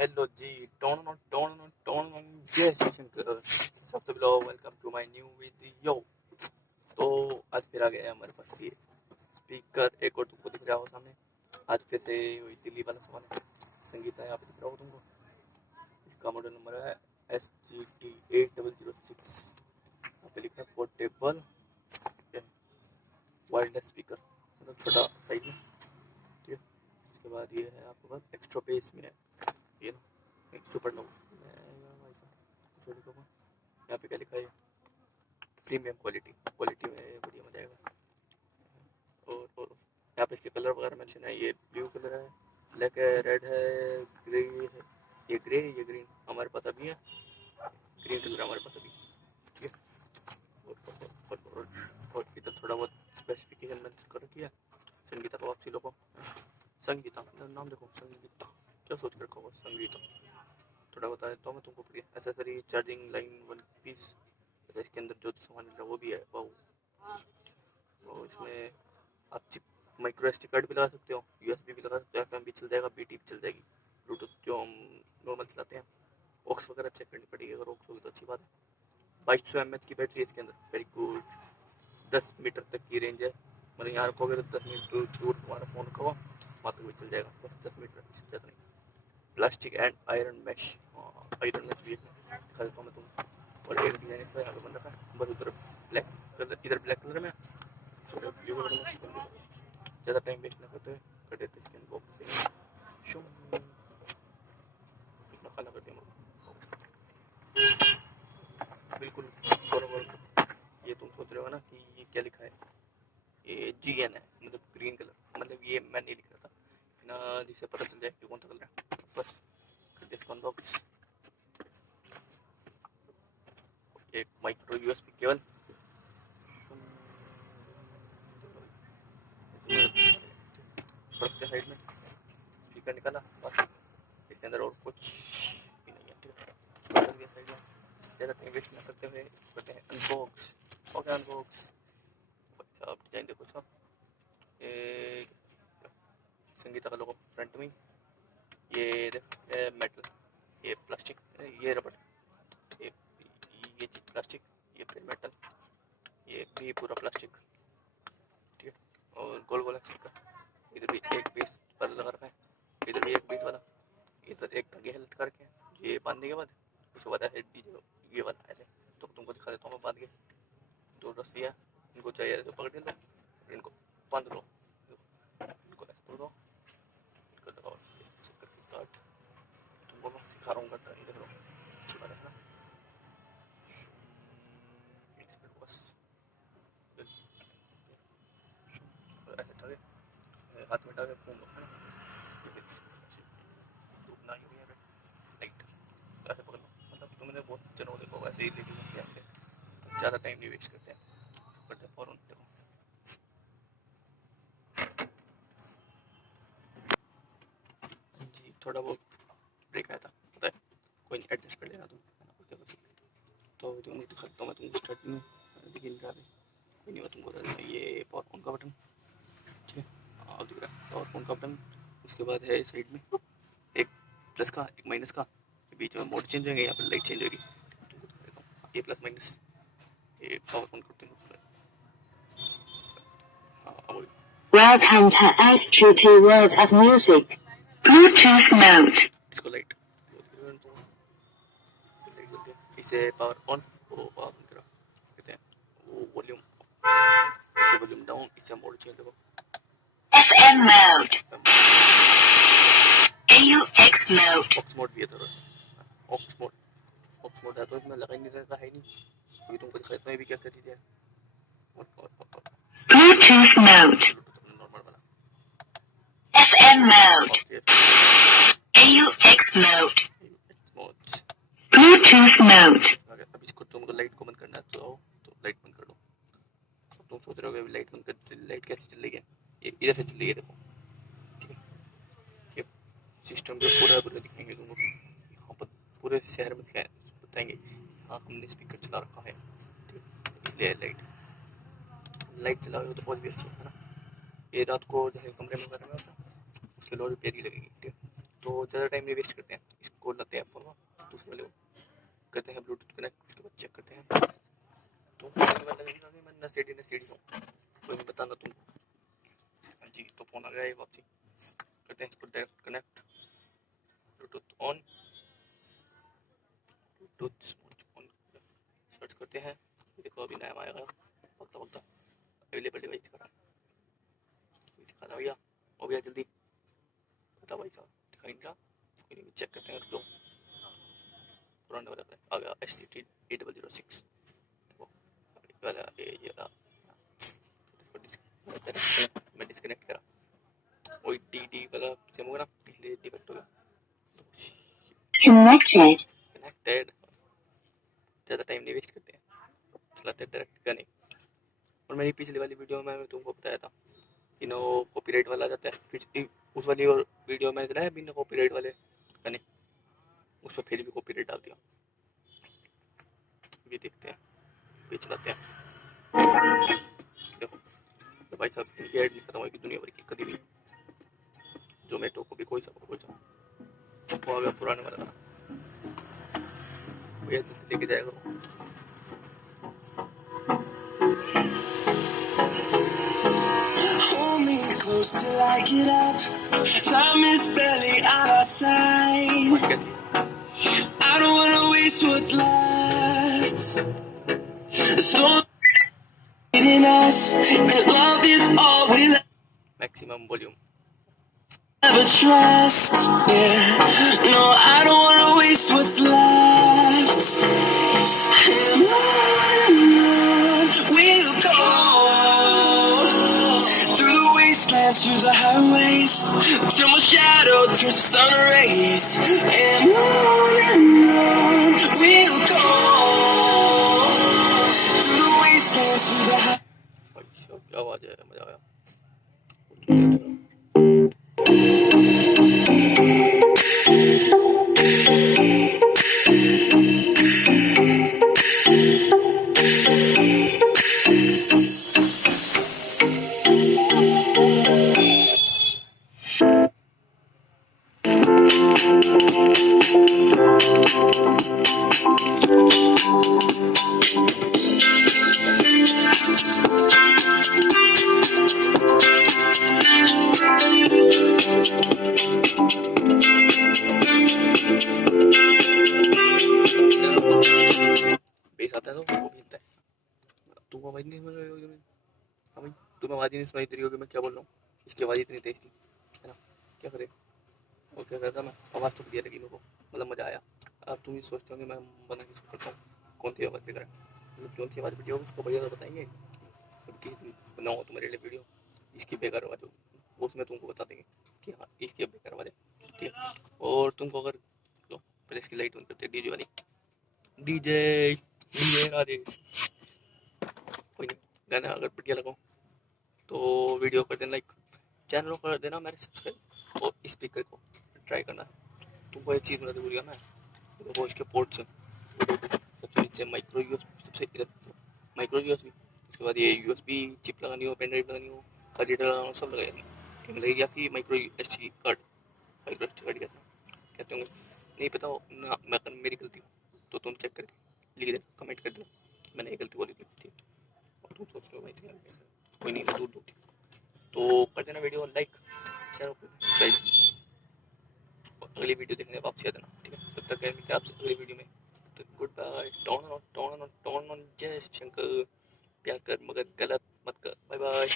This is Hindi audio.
हेलो जी, जय श्री शंकर। सबसे पहले welcome to my new video. तो आज फिर आ गया है हमारे पास ये स्पीकर, एक और तुमको दिख रहा हो सामने। आज फिर से वही दिल्ली वाला सामान है, संगीता यहाँ पे दिख रहा हो तुमको। इसका मॉडल नंबर है SGT 8006। यहाँ पे लिखा है पोर्टेबल वायरलेस स्पीकर, मतलब छोटा साइज में। ठीक है, इसके बाद ये है आपके पास एक्स्ट्रा बेस में है ये ना, सुपर नो। यहाँ पे क्या लिखा है, प्रीमियम क्वालिटी में बढ़िया मजा आएगा। और यहाँ पे इसके कलर वगैरह मेंशन है। ये ब्लू कलर है, ब्लैक है, रेड है, ग्रे है। ये ग्रे, ये ग्रीन हमारे पास अभी है। ग्रीन कलर हमारे पास अभी। ठीक है, और इधर थोड़ा बहुत स्पेसिफिकेशन मेंशन कर रखी है। संगीता तो आपसी लोगों, संगीता नाम देखो, संगीता क्या सोच कर रखा होगा संगीता। थोड़ा बता देता हूँ मैं तुमको। प्रिय accessory, charging line, one piece. इसके अंदर जो सामान मिल रहा है वो भी है। वो इसमें आप चिप माइक्रो एसडी कार्ड भी लगा सकते हो, यूएसबी भी लगा सकते हो, एफएम भी चल जाएगा, बीटी भी चल जाएगी, ब्लूटूथ जो हम नॉर्मल चलाते हैं। ऑक्स वगैरह चेक करनी पड़ेगी, अगर ऑक्स होगी तो अच्छी बात है। 2200 mAh की बैटरी है इसके अंदर, वेरी गुड। 10 मीटर तक की रेंज है, मतलब यहाँ रखोगे तो 10 मीटर दूर तुम्हारा फोन रखोगे वहाँ तक भी चल जाएगा, बस 10 मीटर, इससे ज़्यादा नहीं। Plastic and iron mesh, iron mesh भी दिखा देता हूँ मैं तुमको। और एक डिजाइन इसका यहाँ पे बन रखा है, बस उधर ब्लैक कलर, इधर ब्लैक कलर में, ब्लू कलर में। ज़्यादा टाइम वेस्ट ना करते हुए कर देते इसके अनबॉक्स से। इतना काला कर दिया बिल्कुल बराबर। ये तुम सोच रहे हो ना कि ये क्या लिखा है, ये GN है, मतलब ग्रीन कलर। मतलब ये मैं नहीं लिख रहा था ना, जिससे पता चल जाए कि कौन सा कलर है। बस इसका अनबॉक्स। एक माइक्रो यूएसबी केबल, साइड में स्पीकर निकाला, बस इसके अंदर और कुछ भी नहीं है। ठीक है, साइड में ज़्यादा टाइम वेस्ट ना करते हुए करते हैं अनबॉक्स। Okay unbox. अच्छा, आप डिजाइन देखो साहब, ये संगीता का लोगो फ्रंट में, ये मेटल, ये प्लास्टिक, ये रबड़, ये चीज प्लास्टिक, ये फिर मेटल, ये भी पूरा प्लास्टिक। ठीक है, और गोल गोल का इधर भी एक पीस वाला लगा रखा है, इधर भी एक पीस वाला, इधर एक धागे लटका रखे हैं। ये बांधने के बाद उसके बाद ऐसे जो ये वाला ऐसे, तो तुमको दिखा देता हूँ मैं बांध के। दो रस्सी है, इनको चाहिए तो पकड़ लो, इनको बांध लो, इनको ऐसे पकड़ लो, इनको लगाओ, ऐसे करके काट। तुमको मैं सिखा रहा हूँ काटना, इधर लो, अच्छी बात है ना। हाथ में डाल के डूबना ही है लाइट, ऐसे पकड़ लो। मतलब तुमने बहुत जनों देखो वैसे ही लेके ज़्यादा टाइम नहीं वेस्ट करते हैं, करते हैं फ़ौरन। देखो जी, थोड़ा बहुत ब्रेक आया था, पता है, कोई नहीं, एडजस्ट कर लेना तुम, है ना, क्या कर सकते। तो तुम दिखाता हूँ मैं तुमको स्टार्ट में, दिख रहा है कोई नहीं, मैं तुमको बता देता हूँ। ये पावर ऑन का बटन, ठीक है, और दिख रहा है पावर ऑन का बटन। उसके बाद है साइड में एक प्लस का, एक माइनस का, बीच में मोड चेंज होंगे, यहाँ पर लाइट चेंज होगी। ये प्लस माइनस, ये पावर ऑन करते हैं। Welcome to SGT World of Music. Bluetooth mode. इसको लाइट, इसे पावर ऑन, वो पावर ऑन करा कहते हैं, वो वॉल्यूम, इसे वॉल्यूम डाउन, इसे मोड चेंज देखो। FM mode. AUX mode. Aux mode भी है थोड़ा, ऑक्स मोड है तो इसमें लगा ही नहीं रहता है नहीं, अभी तुमको दिखाता हूँ भी क्या क्या चीज़ें हैं। Bluetooth mode. नॉर्मल वाला FM mode. AUX mode. Bluetooth mode. अब इसको तुमको लाइट को बंद करना है तो लाइट बंद कर लो। अब तुम सोच रहे हो कि लाइट बंद कर, लाइट कैसे चल रही है, ये इधर से चल रही है, देखो। ठीक है, ये सिस्टम जो पूरा दिखाएंगे तुमको, यहाँ पर पूरे शहर में बताएंगे हाँ हमने स्पीकर चला रखा है। इसलिए लाइट चला रहे हो तो बहुत भी अच्छी है ना। ये रात को जैसे कमरे में उसके लोड रिपेयर की लगेगी। ठीक है, तो ज़्यादा टाइम नहीं वेस्ट करते हैं। खोल लेते हैं फोन दूसरे वाले को, करते हैं ब्लूटूथ कनेक्ट, उसके बाद चेक करते हैं। तो मैं नशेड़ी हूँ, कोई नहीं बताना तुमको। हाँ जी, तो फोन आ गया है वापसी, करते हैं इसको direct connect, Bluetooth on, Bluetooth on search करते हैं। देखो अभी नया आएगा, बोलता बोलता अवेलेबल डिवाइस दिखा रहा भैया, हो गया जल्दी बता भाई साहब, दिखाई नहीं रहा, कोई नहीं चेक करते हैं। रुको, पुराने वाला आ गया STT A006 वाला, ये रहा। मैं डिस्कनेक्ट करा, वही DD वाला सिम होगा ना, इसलिए डिफेक्ट हो गया। कनेक्टेड, ज़्यादा टाइम नहीं वेस्ट करते हैं, चलाते हैं डायरेक्ट गाने। और मेरी पिछली वाली वीडियो में तुमको बताया था कि ना वो कॉपीराइट वाला आ जाता है, फिर उस वाली और वीडियो में चलाया बिना कॉपीराइट वाले गाने, उस पर फिर भी कॉपीराइट डाल दिया। ये देखते हैं, ये चलाते हैं, देखो तो भाई साहब इनकी ऐड नहीं खत्म होगी दुनिया भर की कभी भी। जोमेटो को भी कोई सा वो आ गया पुराने वाला, भैया लेके जाएगा। Hold me close till I get up. Time is barely on our side. कैसी I don't wanna waste what's left. The storm in us, and love is all we'll maximum volume, ever trust. Yeah, no, I don't wanna waste what's left. And on we'll go through the wastelands, through the highways, till my shadow turns to sun rays. And on we'll go through the wastelands, through the highways. क्या आवाज है, मजा आया। बेस आता है तो वो भीगता है, तुम आवाज नहीं सुन रही होगी, हाँ भाई तुम्हें आवाज ही नहीं सुनाई दे रही होगी मैं क्या बोल रहा हूँ, इसकी आवाज इतनी तेज थी, है ना। क्या करे, और क्या करता मैं, आवाज़ तो बढ़िया लगी मेरे को, मतलब मज़ा आया। अब तुम ये सोचते हो कि मैं बना किसको करता हूँ, कौन सी आवाज़ बेकार है, मतलब कौन सी आवाज़ बढ़िया होगी उसको बढ़िया तो बताएंगे। कि बनाओ तुम्हारे लिए वीडियो इसकी बेकार आवाज़ होगी, वो उसमें तुमको बता देंगे कि हाँ इसकी बेकार आवाज़ है, ठीक है। और तुमको अगर लो पहले इसकी लाइट ऑन करते डीजे वाली, डीजे डीजे राजेश, कोई नहीं, गाना अगर बढ़िया लगाओ तो वीडियो कर देना लाइक, चैनल को कर देना मेरे सब्सक्राइब, और स्पीकर को ट्राई करना। तुमको एक चीज़ बता दूँ ना, देखो इसके पोर्ट्स हैं, सबसे नीचे माइक्रो यूएसबी, सबसे माइक्रो यूएसबी, उसके बाद ये यूएसबी चिप लगानी हो, पेन ड्राइव लगानी हो, कार्ड रीडर लगाना हो, सब लगाएंगे। एक लगेगी आपकी micro SD card, micro SD card कहते होंगे, नहीं पता हो ना, मेरी गलती हो तो तुम चेक करके लिख देना, कमेंट कर देना मैंने ये गलती बोली थी, और तुम सोच लो भाई कोई नहीं, दूर दूर तो कर देना वीडियो लाइक, चैनल को सब्सक्राइब, अगली वीडियो देखने वापस आ देना, ठीक है। तब तक मिलते हैं आपसे अगली वीडियो में, तो गुड बाय, टॉन ऑन जय शंकर, प्यार कर मगर गलत मत कर, बाय बाय।